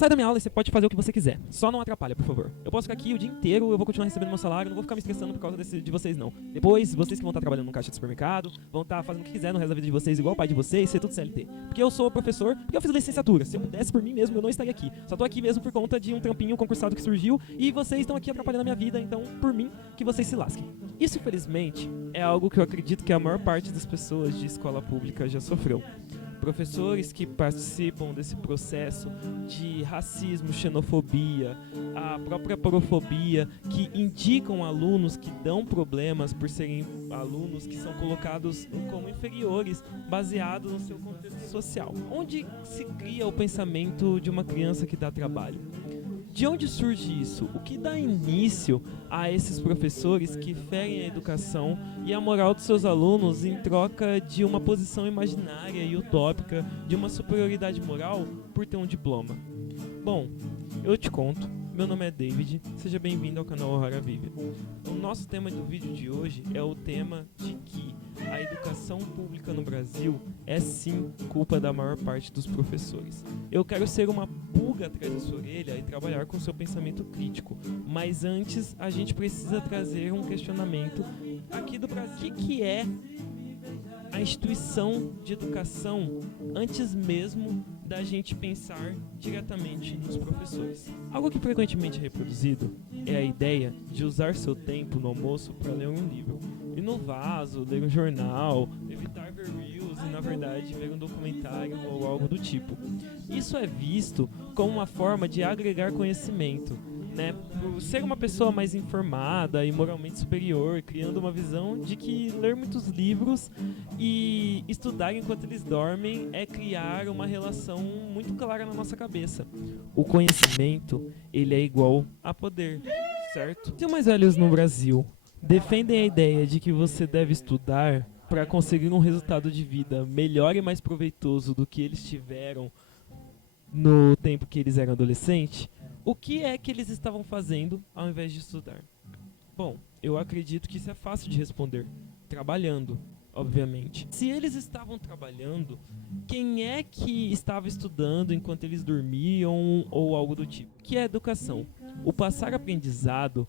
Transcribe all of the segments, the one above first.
Sai da minha aula e você pode fazer o que você quiser. Só não atrapalha, por favor. Eu posso ficar aqui o dia inteiro, eu vou continuar recebendo meu salário, não vou ficar me estressando por causa de vocês, não. Depois, vocês que vão estar trabalhando no caixa de supermercado, vão estar fazendo o que quiser no resto da vida de vocês, igual o pai de vocês, ser tudo CLT. Porque eu sou professor, porque eu fiz licenciatura. Se eu pudesse por mim mesmo, eu não estaria aqui. Só tô aqui mesmo por conta de um trampinho concursado que surgiu e vocês estão aqui atrapalhando a minha vida, então, por mim, que vocês se lasquem. Isso, infelizmente, é algo que eu acredito que a maior parte das pessoas de escola pública já sofreu. Professores que participam desse processo de racismo, xenofobia, a própria porofobia, que indicam alunos que dão problemas por serem alunos que são colocados como inferiores, baseado no seu contexto social. Onde se cria o pensamento de uma criança que dá trabalho? De onde surge isso? O que dá início a esses professores que ferem a educação e a moral dos seus alunos em troca de uma posição imaginária e utópica de uma superioridade moral por ter um diploma? Bom, eu te conto. Meu nome é David, seja bem-vindo ao canal Aurora Vive. O nosso tema do vídeo de hoje é o tema de que a educação pública no Brasil é sim culpa da maior parte dos professores. Eu quero ser uma pulga atrás da sua orelha e trabalhar com seu pensamento crítico, mas antes a gente precisa trazer um questionamento aqui do Brasil. O que é a instituição de educação antes mesmo da gente pensar diretamente nos professores? Algo que frequentemente é reproduzido é a ideia de usar seu tempo no almoço para ler um livro, ir no vaso, ler um jornal, evitar ver reels e, na verdade, ver um documentário ou algo do tipo. Isso é visto como uma forma de agregar conhecimento, né? Por ser uma pessoa mais informada e moralmente superior, criando uma visão de que ler muitos livros e estudar enquanto eles dormem é criar uma relação muito clara na nossa cabeça. O conhecimento, ele é igual a poder, certo? Os mais velhos no Brasil defendem a ideia de que você deve estudar para conseguir um resultado de vida melhor e mais proveitoso do que eles tiveram no tempo que eles eram adolescentes. O que é que eles estavam fazendo ao invés de estudar? Bom, eu acredito que isso é fácil de responder. Trabalhando, obviamente. Se eles estavam trabalhando, quem é que estava estudando enquanto eles dormiam ou algo do tipo? O que é educação? O passar aprendizado,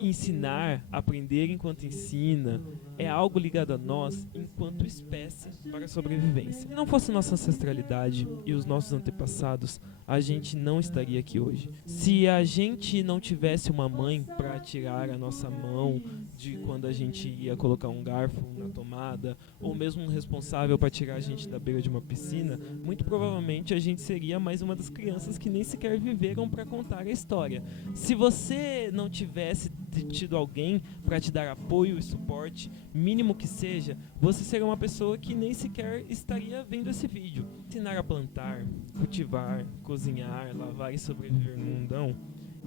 ensinar, aprender enquanto ensina, é algo ligado a nós enquanto espécie para a sobrevivência. Se não fosse nossa ancestralidade e os nossos antepassados, a gente não estaria aqui hoje. Se a gente não tivesse uma mãe para tirar a nossa mão de quando a gente ia colocar um garfo na tomada, ou mesmo um responsável para tirar a gente da beira de uma piscina, muito provavelmente a gente seria mais uma das crianças que nem sequer viveram para contar a história. Se você não tivesse tido alguém para te dar apoio e suporte, mínimo que seja, você seria uma pessoa que nem sequer estaria vendo esse vídeo. Ensinar a plantar, cultivar, cozinhar, lavar e sobreviver no mundão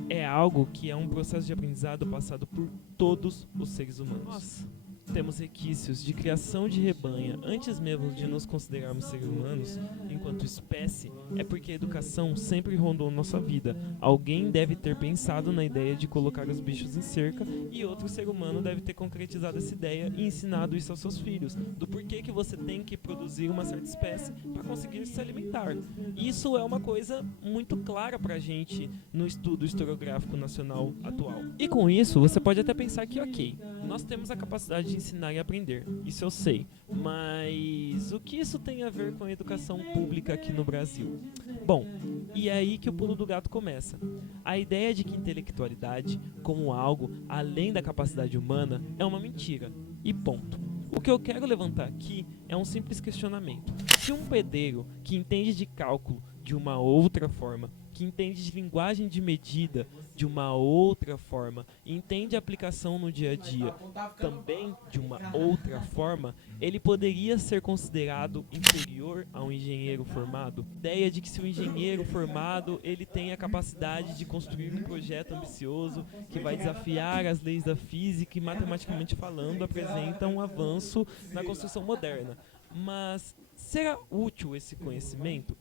é algo que é um processo de aprendizado passado por todos os seres humanos. Nós temos requisitos de criação de rebanho antes mesmo de nos considerarmos seres humanos enquanto espécie, é porque a educação sempre rondou nossa vida. Alguém deve ter pensado na ideia de colocar os bichos em cerca e outro ser humano deve ter concretizado essa ideia e ensinado isso aos seus filhos, do porquê que você tem que produzir uma certa espécie para conseguir se alimentar. Isso é uma coisa muito clara pra gente no estudo historiográfico nacional atual. E com isso, você pode até pensar que, ok, nós temos a capacidade de ensinar e aprender, isso eu sei, mas o que isso tem a ver com a educação pública aqui no Brasil? Bom, e é aí que o pulo do gato começa. A ideia de que intelectualidade, como algo além da capacidade humana, é uma mentira, e ponto. O que eu quero levantar aqui é um simples questionamento. Se um pedreiro que entende de cálculo de uma outra forma, que entende de linguagem de medida de uma outra forma, entende a aplicação no dia a dia também de uma outra forma, ele poderia ser considerado inferior a um engenheiro formado? A ideia de que se o engenheiro formado ele tem a capacidade de construir um projeto ambicioso que vai desafiar as leis da física e matematicamente falando apresenta um avanço na construção moderna. Mas será útil esse conhecimento?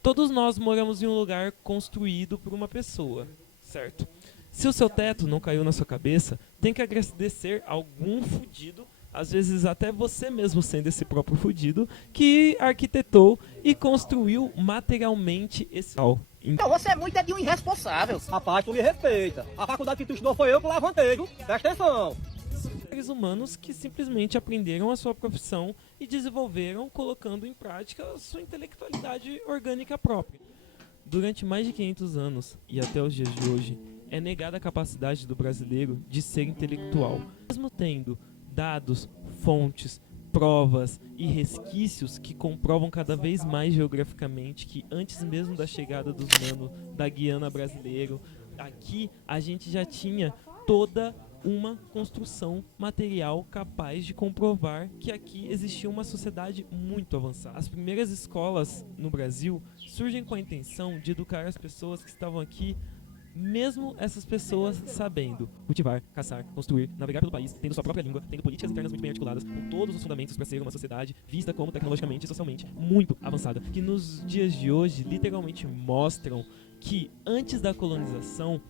Todos nós moramos em um lugar construído por uma pessoa, certo? Se o seu teto não caiu na sua cabeça, tem que agradecer a algum fudido, às vezes até você mesmo sendo esse próprio fudido, que arquitetou e construiu materialmente esse local. Então, você é muito de um irresponsável. Rapaz, tu me respeita. A faculdade que tu estudou foi eu que levantei, viu? Presta atenção. Seres humanos que simplesmente aprenderam a sua profissão e desenvolveram colocando em prática a sua intelectualidade orgânica própria. Durante mais de 500 anos, e até os dias de hoje, é negada a capacidade do brasileiro de ser intelectual. Mesmo tendo dados, fontes, provas e resquícios que comprovam cada vez mais geograficamente que antes mesmo da chegada dos manos da Guiana brasileiro, aqui a gente já tinha toda uma construção material capaz de comprovar que aqui existia uma sociedade muito avançada. As primeiras escolas no Brasil surgem com a intenção de educar as pessoas que estavam aqui, mesmo essas pessoas sabendo cultivar, caçar, construir, navegar pelo país, tendo sua própria língua, tendo políticas internas muito bem articuladas, com todos os fundamentos para ser uma sociedade vista como tecnologicamente e socialmente muito avançada, que nos dias de hoje literalmente mostram que antes da colonização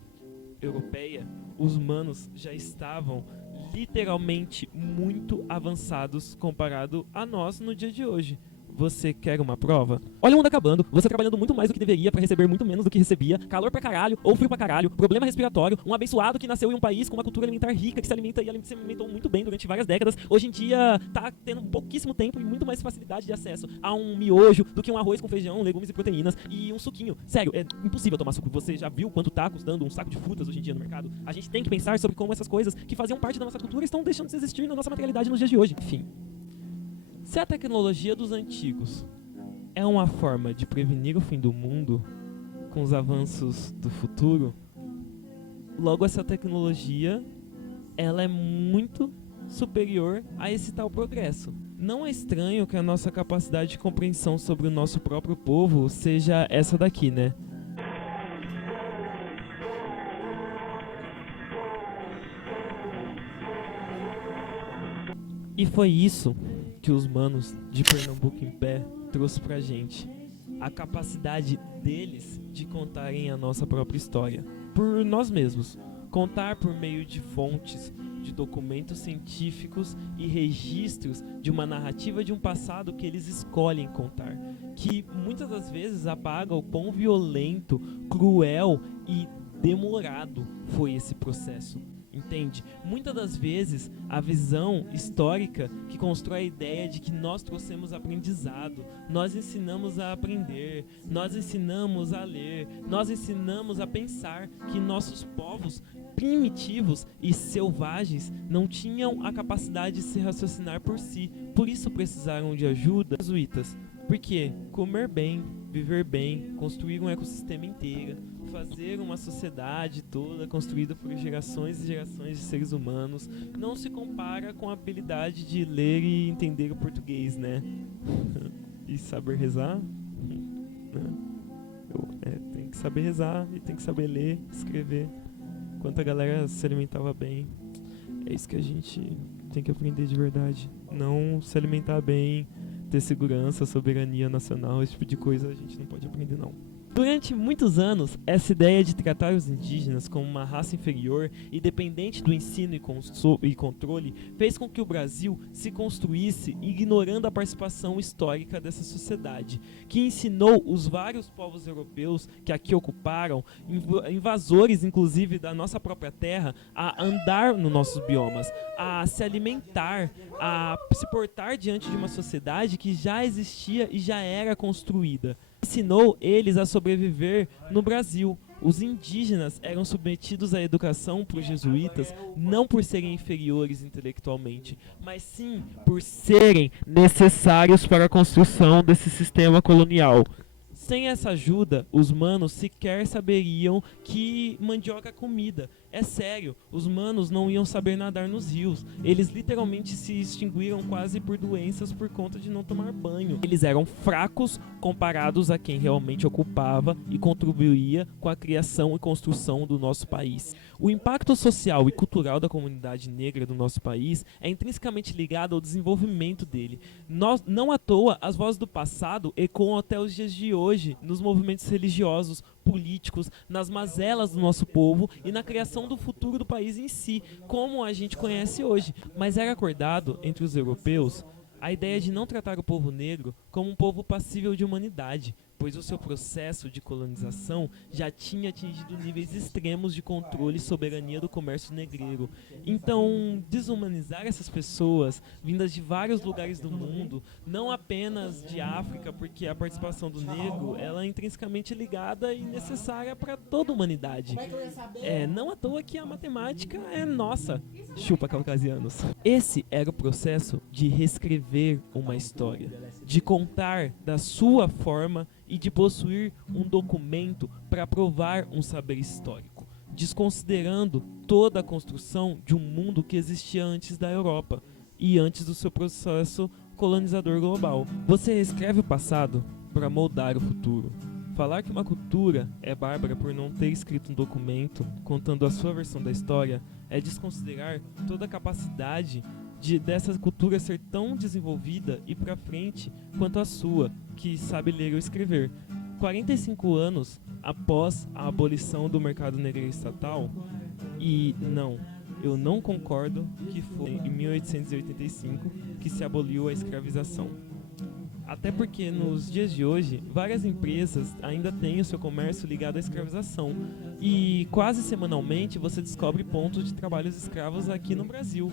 europeia, os humanos já estavam literalmente muito avançados comparado a nós no dia de hoje. Você quer uma prova? Olha o mundo acabando, você trabalhando muito mais do que deveria pra receber muito menos do que recebia, calor pra caralho, ou frio pra caralho, problema respiratório, um abençoado que nasceu em um país com uma cultura alimentar rica, que se alimenta e se alimentou muito bem durante várias décadas, hoje em dia tá tendo pouquíssimo tempo e muito mais facilidade de acesso a um miojo do que um arroz com feijão, legumes e proteínas e um suquinho. Sério, é impossível tomar suco. Você já viu quanto tá custando um saco de frutas hoje em dia no mercado? A gente tem que pensar sobre como essas coisas que faziam parte da nossa cultura estão deixando de existir na nossa materialidade nos dias de hoje. Enfim. Se a tecnologia dos antigos é uma forma de prevenir o fim do mundo com os avanços do futuro, logo essa tecnologia ela é muito superior a esse tal progresso. Não é estranho que a nossa capacidade de compreensão sobre o nosso próprio povo seja essa daqui, né? E foi isso que os manos de Pernambuco em Pé trouxe pra gente. A capacidade deles de contarem a nossa própria história. Por nós mesmos. Contar por meio de fontes, de documentos científicos e registros de uma narrativa de um passado que eles escolhem contar. Que muitas das vezes apaga o quão violento, cruel e demorado foi esse processo. Entende? Muitas das vezes a visão histórica que constrói a ideia de que nós trouxemos aprendizado, nós ensinamos a aprender, nós ensinamos a ler, nós ensinamos a pensar que nossos povos primitivos e selvagens não tinham a capacidade de se raciocinar por si, por isso precisaram de ajuda dos jesuítas. Porque comer bem, viver bem, construir um ecossistema inteiro, fazer uma sociedade toda construída por gerações e gerações de seres humanos não se compara com a habilidade de ler e entender o português, né? E saber rezar? Tem que saber rezar e tem que saber ler, escrever. Enquanto a galera se alimentava bem, é isso que a gente tem que aprender de verdade. Não se alimentar bem, ter segurança, soberania nacional, esse tipo de coisa a gente não pode aprender não. Durante muitos anos, essa ideia de tratar os indígenas como uma raça inferior e dependente do ensino e controle fez com que o Brasil se construísse ignorando a participação histórica dessa sociedade, que ensinou os vários povos europeus que aqui ocuparam, invasores inclusive da nossa própria terra, a andar nos nossos biomas, a se alimentar, a se portar diante de uma sociedade que já existia e já era construída. Ensinou eles a sobreviver no Brasil. Os indígenas eram submetidos à educação por jesuítas não por serem inferiores intelectualmente, mas sim por serem necessários para a construção desse sistema colonial. Sem essa ajuda, os manos sequer saberiam que mandioca é comida. É sério, os manos não iam saber nadar nos rios. Eles literalmente se extinguiram quase por doenças por conta de não tomar banho. Eles eram fracos comparados a quem realmente ocupava e contribuía com a criação e construção do nosso país. O impacto social e cultural da comunidade negra do nosso país é intrinsecamente ligado ao desenvolvimento dele. Não à toa, as vozes do passado ecoam até os dias de hoje nos movimentos religiosos, políticos, nas mazelas do nosso povo e na criação do futuro do país em si, como a gente conhece hoje. Mas era acordado entre os europeus a ideia de não tratar o povo negro como um povo passível de humanidade, pois o seu processo de colonização já tinha atingido níveis extremos de controle e soberania do comércio negreiro. Então, desumanizar essas pessoas, vindas de vários lugares do mundo, não apenas de África, porque a participação do negro ela é intrinsecamente ligada e necessária para toda a humanidade. Não à toa que a matemática é nossa, chupa caucasianos. Esse era o processo de reescrever uma história, de contar da sua forma e de possuir um documento para provar um saber histórico, desconsiderando toda a construção de um mundo que existia antes da Europa e antes do seu processo colonizador global. Você reescreve o passado para moldar o futuro. Falar que uma cultura é bárbara por não ter escrito um documento contando a sua versão da história é desconsiderar toda a capacidade dessa cultura ser tão desenvolvida e pra frente quanto a sua, que sabe ler ou escrever. 45 anos após a abolição do mercado negreiro estatal, e não, eu não concordo que foi em 1885 que se aboliu a escravização. Até porque nos dias de hoje, várias empresas ainda têm o seu comércio ligado à escravização. E quase semanalmente você descobre pontos de trabalhos escravos aqui no Brasil.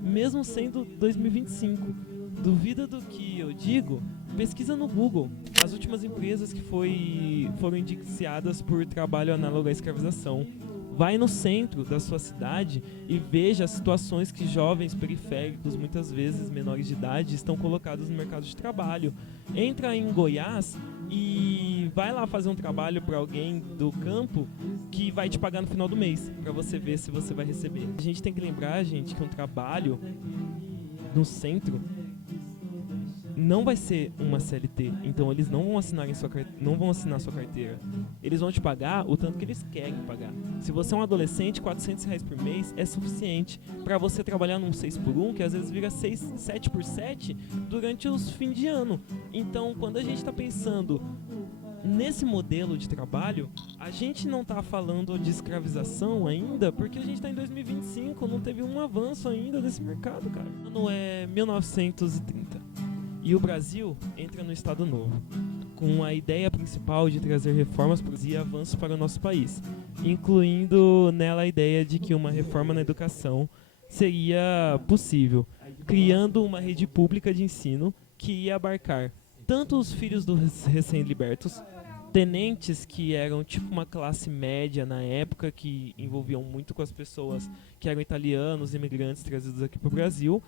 Mesmo sendo 2025. Duvida do que eu digo? Pesquisa no Google. As últimas empresas que foram indiciadas por trabalho análogo à escravização. Vai no centro da sua cidade e veja as situações que jovens periféricos, muitas vezes menores de idade, estão colocados no mercado de trabalho. Entra em Goiás e vai lá fazer um trabalho para alguém do campo que vai te pagar no final do mês, para você ver se você vai receber. A gente tem que lembrar, gente, que um trabalho no centro não vai ser uma CLT, então eles não vão assinar sua carteira. Eles vão te pagar o tanto que eles querem pagar. Se você é um adolescente, R$400 por mês é suficiente para você trabalhar num 6x1, que às vezes vira 7x7 durante os fins de ano. Então, quando a gente está pensando nesse modelo de trabalho, a gente não está falando de escravização ainda, porque a gente está em 2025, não teve um avanço ainda desse mercado, cara. O ano é 1930. E o Brasil entra no Estado Novo, com a ideia principal de trazer reformas e avanços para o nosso país, incluindo nela a ideia de que uma reforma na educação seria possível, criando uma rede pública de ensino que ia abarcar tanto os filhos dos recém-libertos, tenentes que eram tipo uma classe média na época, que envolviam muito com as pessoas que eram italianos, imigrantes trazidos aqui para o Brasil,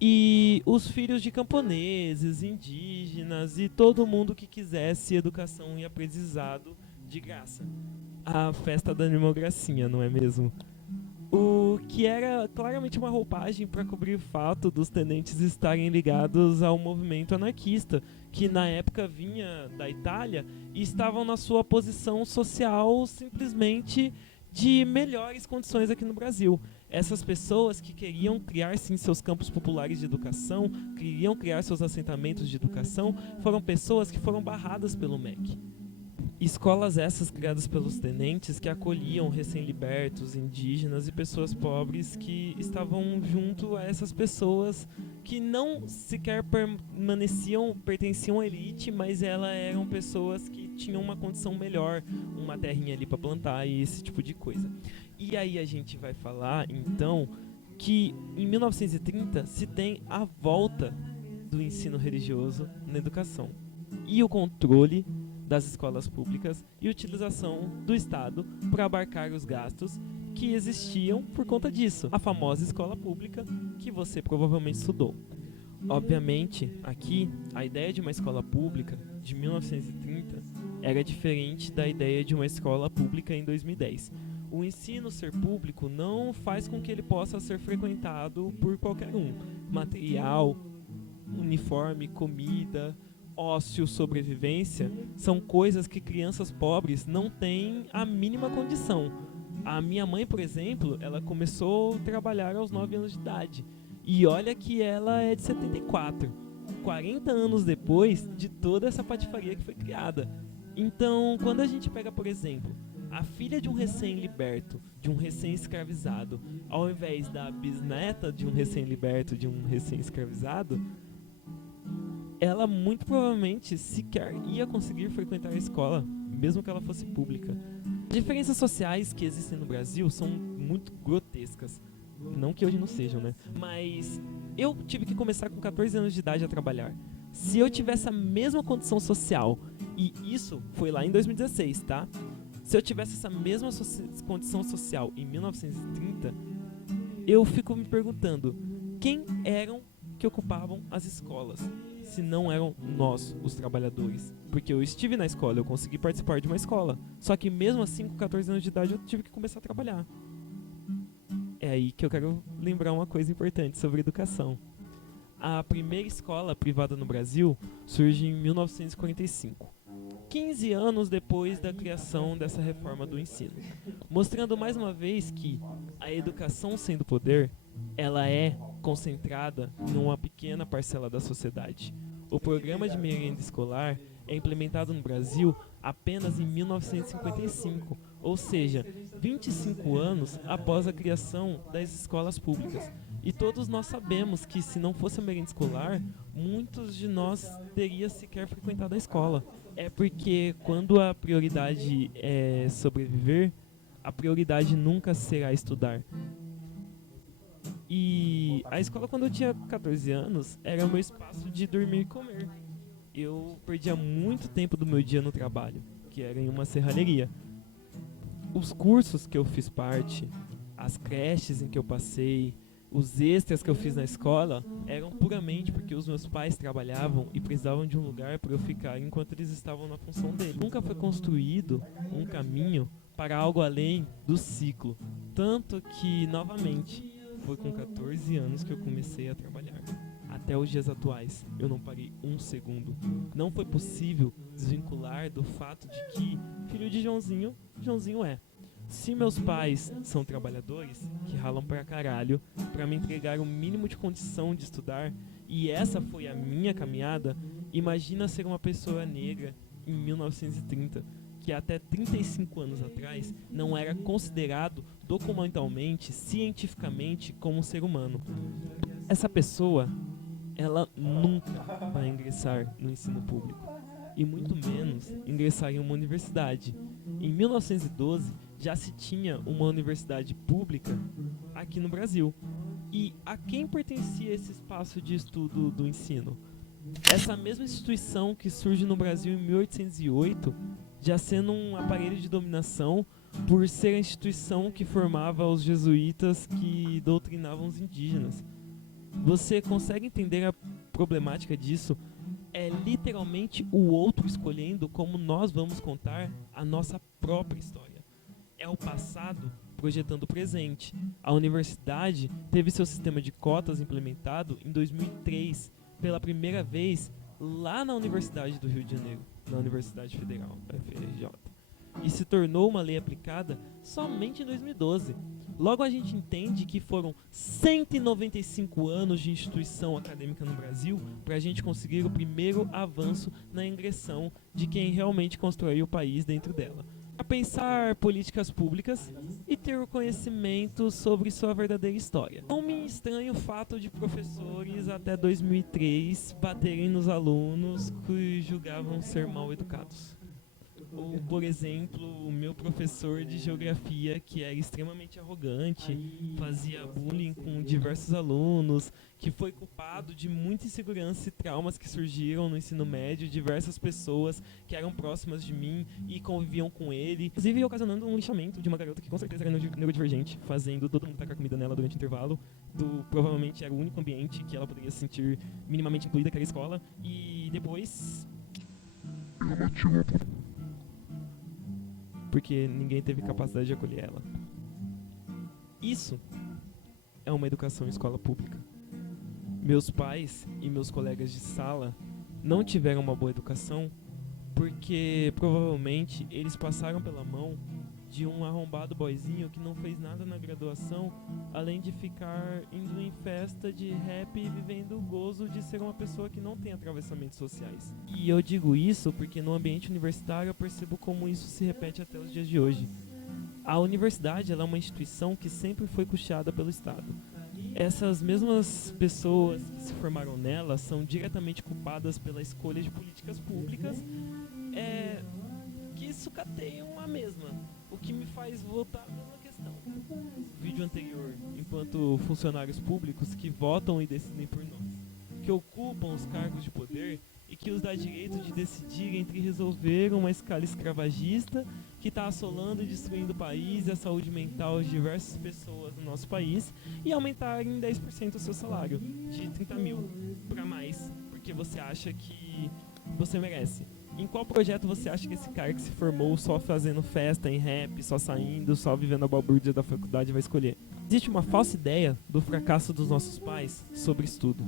e os filhos de camponeses, indígenas e todo mundo que quisesse educação e aprendizado de graça. A festa da democracia, não é mesmo? O que era claramente uma roupagem para cobrir o fato dos tenentes estarem ligados ao movimento anarquista, que na época vinha da Itália e estavam na sua posição social simplesmente de melhores condições aqui no Brasil. Essas pessoas que queriam criar sim seus campos populares de educação, queriam criar seus assentamentos de educação, foram pessoas que foram barradas pelo MEC. Escolas essas criadas pelos tenentes que acolhiam recém-libertos, indígenas e pessoas pobres que estavam junto a essas pessoas que não sequer pertenciam à elite, mas elas eram pessoas que tinham uma condição melhor, uma terrinha ali para plantar e esse tipo de coisa. E aí a gente vai falar, então, que em 1930 se tem a volta do ensino religioso na educação e o controle das escolas públicas e utilização do Estado para abarcar os gastos que existiam por conta disso. A famosa escola pública que você provavelmente estudou. Obviamente, aqui, a ideia de uma escola pública de 1930 era diferente da ideia de uma escola pública em 2010. O ensino ser público não faz com que ele possa ser frequentado por qualquer um. Material, uniforme, comida, ócio, sobrevivência, são coisas que crianças pobres não têm a mínima condição. A minha mãe, por exemplo, ela começou a trabalhar aos 9 anos de idade. E olha que ela é de 74. 40 anos depois de toda essa patifaria que foi criada. Então, quando a gente pega, por exemplo, a filha de um recém-liberto, de um recém-escravizado, ao invés da bisneta de um recém-liberto, de um recém-escravizado, ela muito provavelmente sequer ia conseguir frequentar a escola, mesmo que ela fosse pública. As diferenças sociais que existem no Brasil são muito grotescas. Não que hoje não sejam, né? Mas eu tive que começar com 14 anos de idade a trabalhar. Se eu tivesse a mesma condição social, e isso foi lá em 2016, tá? Se eu tivesse essa mesma condição social em 1930, eu fico me perguntando, quem eram que ocupavam as escolas, se não eram nós, os trabalhadores? Porque eu estive na escola, eu consegui participar de uma escola, só que mesmo assim, com 14 anos de idade, eu tive que começar a trabalhar. É aí que eu quero lembrar uma coisa importante sobre educação. A primeira escola privada no Brasil surge em 1945, 15 anos depois da criação dessa reforma do ensino, mostrando mais uma vez que a educação sendo poder, ela é concentrada numa pequena parcela da sociedade. O programa de merenda escolar é implementado no Brasil apenas em 1955, ou seja, 25 anos após a criação das escolas públicas. E todos nós sabemos que se não fosse a merenda escolar, muitos de nós teriam sequer frequentado a escola. É porque quando a prioridade é sobreviver, a prioridade nunca será estudar. E a escola, quando eu tinha 14 anos, era o meu espaço de dormir e comer. Eu perdia muito tempo do meu dia no trabalho, que era em uma serralheria. Os cursos que eu fiz parte, as creches em que eu passei, os extras que eu fiz na escola eram puramente porque os meus pais trabalhavam e precisavam de um lugar para eu ficar enquanto eles estavam na função deles. Nunca foi construído um caminho para algo além do ciclo. Tanto que, novamente, foi com 14 anos que eu comecei a trabalhar. Até os dias atuais, eu não parei um segundo. Não foi possível desvincular do fato de que, filho de Joãozinho, Joãozinho é. Se meus pais são trabalhadores que ralam pra caralho pra me entregar o mínimo de condição de estudar, e essa foi a minha caminhada, imagina ser uma pessoa negra em 1930, que até 35 anos atrás não era considerado documentalmente, cientificamente como um ser humano. Essa pessoa, ela nunca vai ingressar no ensino público, e muito menos ingressar em uma universidade. Em 1912, já se tinha uma universidade pública aqui no Brasil. E a quem pertencia esse espaço de estudo do ensino? Essa mesma instituição que surge no Brasil em 1808, já sendo um aparelho de dominação por ser a instituição que formava os jesuítas que doutrinavam os indígenas. Você consegue entender a problemática disso? É literalmente o outro escolhendo como nós vamos contar a nossa própria história. É o passado projetando o presente. A universidade teve seu sistema de cotas implementado em 2003, pela primeira vez lá na Universidade do Rio de Janeiro, na Universidade Federal, UFRJ, e se tornou uma lei aplicada somente em 2012. Logo a gente entende que foram 195 anos de instituição acadêmica no Brasil para a gente conseguir o primeiro avanço na ingressão de quem realmente construiu o país dentro dela. A pensar políticas públicas e ter o conhecimento sobre sua verdadeira história. Não me estranha o fato de professores até 2003 baterem nos alunos que julgavam ser mal educados. Ou, por exemplo, o meu professor de geografia, que era extremamente arrogante, fazia bullying com diversos alunos, que foi culpado de muita insegurança e traumas que surgiram no ensino médio, diversas pessoas que eram próximas de mim e conviviam com ele, inclusive ocasionando um lixamento de uma garota que com certeza era neurodivergente, fazendo todo mundo tacar comida nela durante o intervalo, provavelmente era o único ambiente que ela poderia se sentir minimamente incluída, que era a escola, e depois... porque ninguém teve capacidade de acolher ela. Isso é uma educação em escola pública. Meus pais e meus colegas de sala não tiveram uma boa educação porque provavelmente eles passaram pela mão de um arrombado boyzinho que não fez nada na graduação, além de ficar indo em festa de rap e vivendo o gozo de ser uma pessoa que não tem atravessamentos sociais. E eu digo isso porque no ambiente universitário eu percebo como isso se repete até os dias de hoje. A universidade ela é uma instituição que sempre foi custeada pelo Estado. essas mesmas pessoas que se formaram nela são diretamente culpadas pela escolha de políticas públicas que sucateiam a mesma. O que me faz voltar à mesma questão. Vídeo anterior, enquanto funcionários públicos que votam e decidem por nós, que ocupam os cargos de poder e que os dá direito de decidir entre resolver uma escala escravagista que está assolando e destruindo o país e a saúde mental de diversas pessoas no nosso país e aumentar em 10% o seu salário, de 30 mil para mais, porque você acha que você merece. Em qual projeto você acha que esse cara que se formou só fazendo festa em rap, só saindo, só vivendo a balbúrdia da faculdade vai escolher? Existe uma falsa ideia do fracasso dos nossos pais sobre estudo.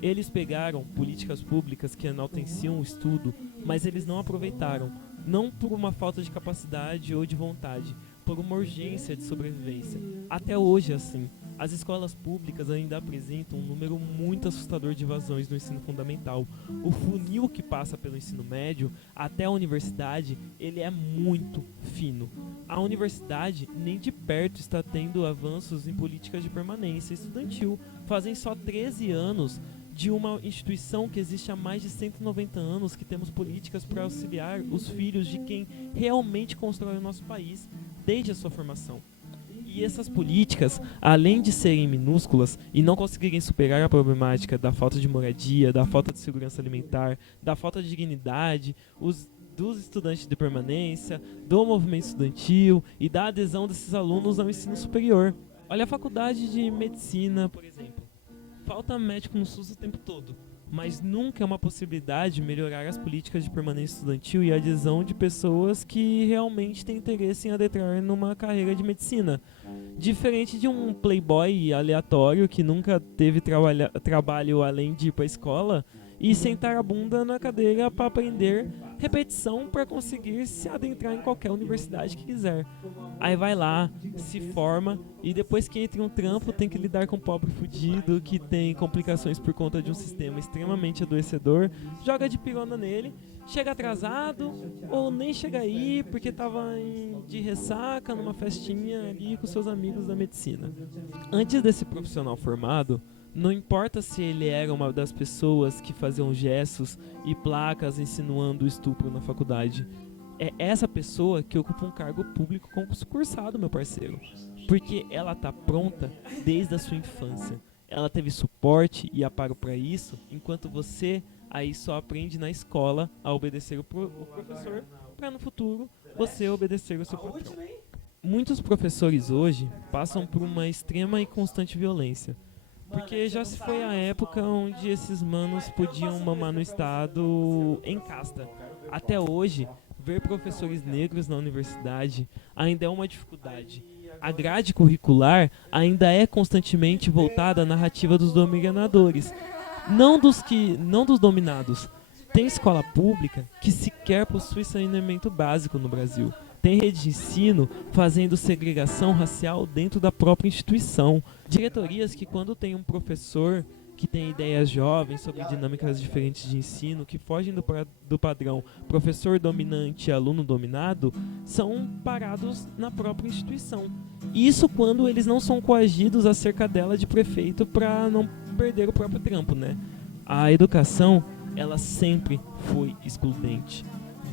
Eles pegaram políticas públicas que enalteciam o estudo, mas eles não aproveitaram, não por uma falta de capacidade ou de vontade, por uma urgência de sobrevivência. Até hoje é assim. As escolas públicas ainda apresentam um número muito assustador de evasões no ensino fundamental. O funil que passa pelo ensino médio até a universidade, ele é muito fino. A universidade nem de perto está tendo avanços em políticas de permanência estudantil. Fazem só 13 anos de uma instituição que existe há mais de 190 anos, que temos políticas para auxiliar os filhos de quem realmente constrói o nosso país desde a sua formação. E essas políticas, além de serem minúsculas e não conseguirem superar a problemática da falta de moradia, da falta de segurança alimentar, da falta de dignidade, dos estudantes de permanência, do movimento estudantil e da adesão desses alunos ao ensino superior. Olha a faculdade de medicina, por exemplo. Falta médico no SUS o tempo todo, mas nunca é uma possibilidade melhorar as políticas de permanência estudantil e a adesão de pessoas que realmente têm interesse em adentrar numa carreira de medicina. Diferente de um playboy aleatório que nunca teve trabalho além de ir para a escola e sentar a bunda na cadeira para aprender repetição para conseguir se adentrar em qualquer universidade que quiser. Aí vai lá, se forma e depois que entra em um trampo tem que lidar com um pobre fudido que tem complicações por conta de um sistema extremamente adoecedor, joga de pirona nele, chega atrasado ou nem chega aí porque estava de ressaca numa festinha ali com seus amigos da medicina. Antes desse profissional formado, não importa se ele era uma das pessoas que faziam gestos e placas insinuando o estupro na faculdade. É essa pessoa que ocupa um cargo público concursado, meu parceiro. Porque ela tá pronta desde a sua infância. Ela teve suporte e aparo para isso, enquanto você aí só aprende na escola a obedecer o professor, para no futuro você obedecer o seu patrão. Muitos professores hoje passam por uma extrema e constante violência. Porque já se foi a época onde esses manos podiam mamar no Estado em casta. Até hoje, ver professores negros na universidade ainda é uma dificuldade. A grade curricular ainda é constantemente voltada à narrativa dos dominadores, não dos dominados. Tem escola pública que sequer possui saneamento básico no Brasil. Tem rede de ensino fazendo segregação racial dentro da própria instituição. Diretorias que, quando tem um professor que tem ideias jovens sobre dinâmicas diferentes de ensino, que fogem do padrão professor dominante e aluno dominado, são parados na própria instituição. Isso quando eles não são coagidos acerca dela de prefeito para não perder o próprio trampo, né? A educação, ela sempre foi excludente,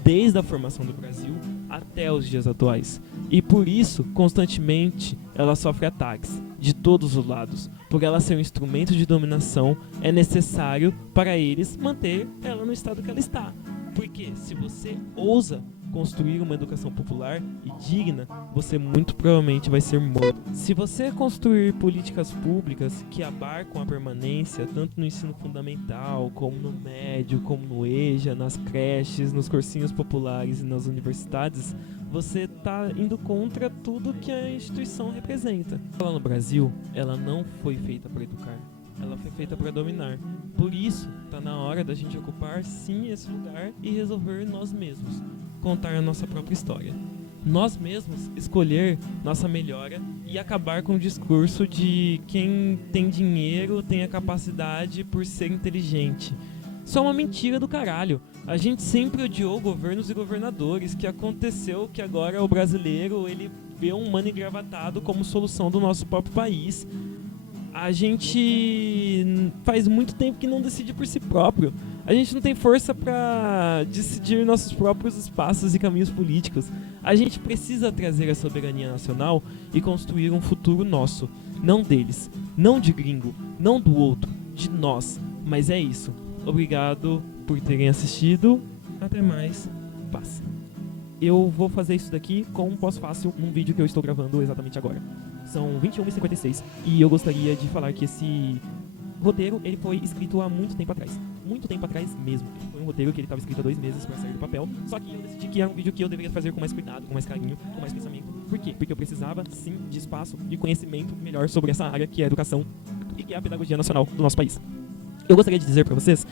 desde a formação do Brasil até os dias atuais. E por isso, constantemente, ela sofre ataques de todos os lados. Por ela ser um instrumento de dominação, é necessário para eles manter ela no estado que ela está. Porque se você ousa construir uma educação popular e digna, você muito provavelmente vai ser morto. Se você construir políticas públicas que abarcam a permanência, tanto no ensino fundamental, como no médio, como no EJA, nas creches, nos cursinhos populares e nas universidades, você está indo contra tudo que a instituição representa. Lá no Brasil, ela não foi feita para educar. Ela foi feita para dominar. Por isso, está na hora da gente ocupar sim esse lugar e resolver nós mesmos. Contar a nossa própria história. Nós mesmos escolher nossa melhora e acabar com o discurso de quem tem dinheiro tem a capacidade por ser inteligente. Isso é uma mentira do caralho. A gente sempre odiou governos e governadores, que aconteceu que agora o brasileiro ele vê um mano engravatado como solução do nosso próprio país. A gente faz muito tempo que não decide por si próprio. A gente não tem força para decidir nossos próprios espaços e caminhos políticos. A gente precisa trazer a soberania nacional e construir um futuro nosso. Não deles, não de gringo, não do outro, de nós. Mas é isso. Obrigado por terem assistido. Até mais. Paz. Eu vou fazer isso daqui com um pós-fácil num vídeo que eu estou gravando exatamente agora. São 21h56 e eu gostaria de falar que esse roteiro ele foi escrito há muito tempo atrás. Muito tempo atrás mesmo. Foi um roteiro que ele estava escrito há 2 meses para sair do papel. Só que eu decidi que era um vídeo que eu deveria fazer com mais cuidado, com mais carinho, com mais pensamento. Por quê? Porque eu precisava, sim, de espaço e conhecimento melhor sobre essa área que é a educação e que é a pedagogia nacional do nosso país. Eu gostaria de dizer para vocês,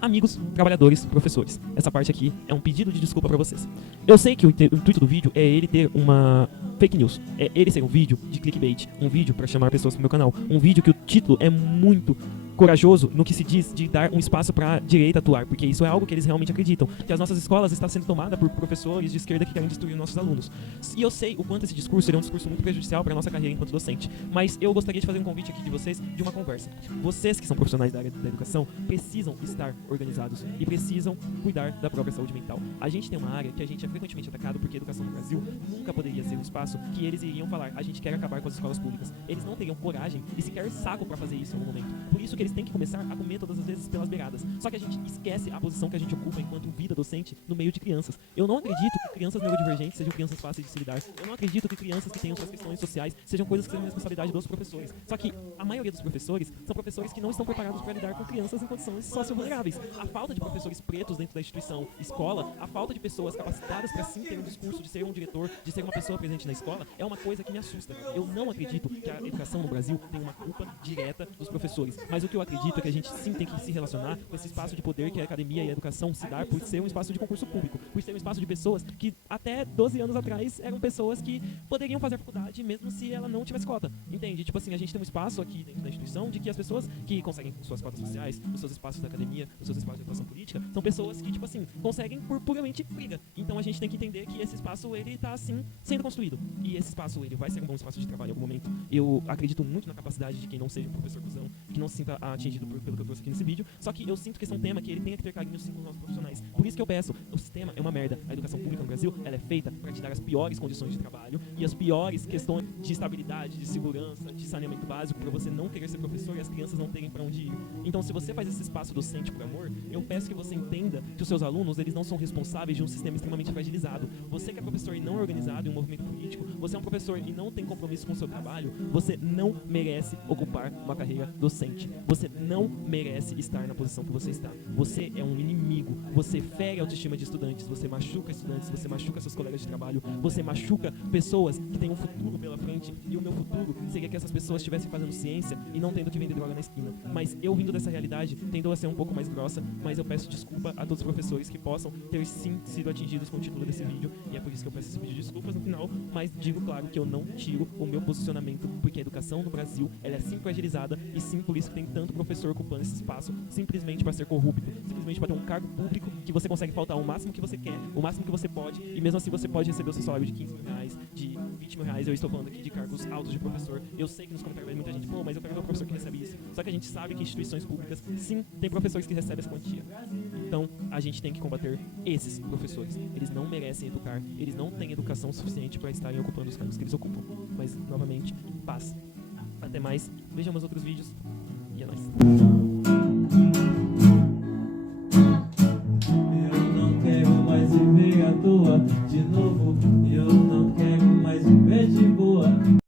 amigos, trabalhadores, professores, essa parte aqui é um pedido de desculpa para vocês. Eu sei que o intuito do vídeo é ele ter uma fake news, é ele ser um vídeo de clickbait, um vídeo para chamar pessoas pro meu canal, um vídeo que o título é muito corajoso no que se diz de dar um espaço para a direita atuar, porque isso é algo que eles realmente acreditam, que as nossas escolas estão sendo tomadas por professores de esquerda que querem destruir nossos alunos. E eu sei o quanto esse discurso seria um discurso muito prejudicial para a nossa carreira enquanto docente, mas eu gostaria de fazer um convite aqui de vocês, de uma conversa. Vocês que são profissionais da área da educação precisam estar organizados e precisam cuidar da própria saúde mental. A gente tem uma área que a gente é frequentemente atacado porque a educação no Brasil nunca poderia ser um espaço que eles iriam falar, a gente quer acabar com as escolas públicas. Eles não teriam coragem e sequer saco para fazer isso no momento. Por isso que eles têm que começar a comer todas as vezes pelas beiradas. Só que a gente esquece a posição que a gente ocupa enquanto vida docente no meio de crianças. Eu não acredito que crianças neurodivergentes sejam crianças fáceis de se lidar. Eu não acredito que crianças que tenham suas questões sociais sejam coisas que sejam responsabilidade dos professores. Só que a maioria dos professores são professores que não estão preparados para lidar com crianças em condições socio-vulneráveis. A falta de professores pretos dentro da instituição escola, a falta de pessoas capacitadas para sim ter um discurso de ser um diretor, de ser uma pessoa presente na escola, é uma coisa que me assusta. Eu não acredito que a educação no Brasil tem uma culpa direta dos professores. Mas o que eu acredito é que a gente sim tem que se relacionar com esse espaço de poder que a academia e a educação se dá por ser um espaço de concurso público, por ser um espaço de pessoas que até 12 anos atrás eram pessoas que poderiam fazer a faculdade mesmo se ela não tivesse cota. Entende? Tipo assim, a gente tem um espaço aqui dentro da instituição de que as pessoas que conseguem suas cotas sociais, os seus espaços da academia, os seus espaços de atuação política, são pessoas que, tipo assim, conseguem por puramente briga. Então a gente tem que entender que esse espaço, ele tá, assim, sendo construído. E esse espaço, ele vai ser um bom espaço de trabalho em algum momento. Eu acredito muito na capacidade de quem não seja um professor cuzão, que não se sinta atingido pelo que eu trouxe aqui nesse vídeo. Só que eu sinto que esse é um tema que ele tem que ter carinho sim com os nossos profissionais. Por isso que eu peço, o sistema é uma merda. A educação pública no Brasil, ela é feita para te dar as piores condições de trabalho e as piores questões de estabilidade, de segurança, de saneamento básico para você não querer ser professor e as crianças não terem para onde ir. Então, se você faz esse espaço docente por amor, eu peço que você entenda que os seus alunos, eles não são responsáveis de um sistema extremamente fragilizado. Você que é professor e não é organizado em um movimento político, você é um professor e não tem compromisso com o seu trabalho, você não merece ocupar uma carreira docente. Você não merece estar na posição que você está. Você é um inimigo. Você fere a autoestima de estudantes, você machuca estudantes, você machuca seus colegas de trabalho, você machuca pessoas que têm um futuro pela frente, e o meu futuro seria que essas pessoas estivessem fazendo ciência e não tendo que vender droga na esquina. Mas eu, vindo dessa realidade, tendo a ser um pouco mais grossa, mas eu peço desculpa a todos os professores que possam ter sim sido atingidos com o título desse vídeo, e é por isso que eu peço esse vídeo de desculpas no final, mas digo claro que eu não tiro o meu posicionamento, porque a educação no Brasil, ela é sim fragilizada, e sim por isso que tem tanto professor ocupando esse espaço, simplesmente para ser corrupto, simplesmente para ter um cargo público que você consegue faltar o máximo que você quer, o máximo que você pode, e mesmo assim você pode receber o seu salário de 15 mil reais, de 20 mil reais. Eu estou falando aqui de cargos altos de professor. Eu sei que nos comentários vai muita gente, pô, mas eu quero ver o professor que recebe isso. Só que a gente sabe que instituições públicas, sim, tem professores que recebem essa quantia. Então, a gente tem que combater esses professores. Eles não merecem educar, eles não têm educação suficiente para estarem ocupando os cargos que eles ocupam. Mas, novamente, paz. Até mais, vejam meus outros vídeos e é nóis. Eu não quero mais viver à toa de novo. Eu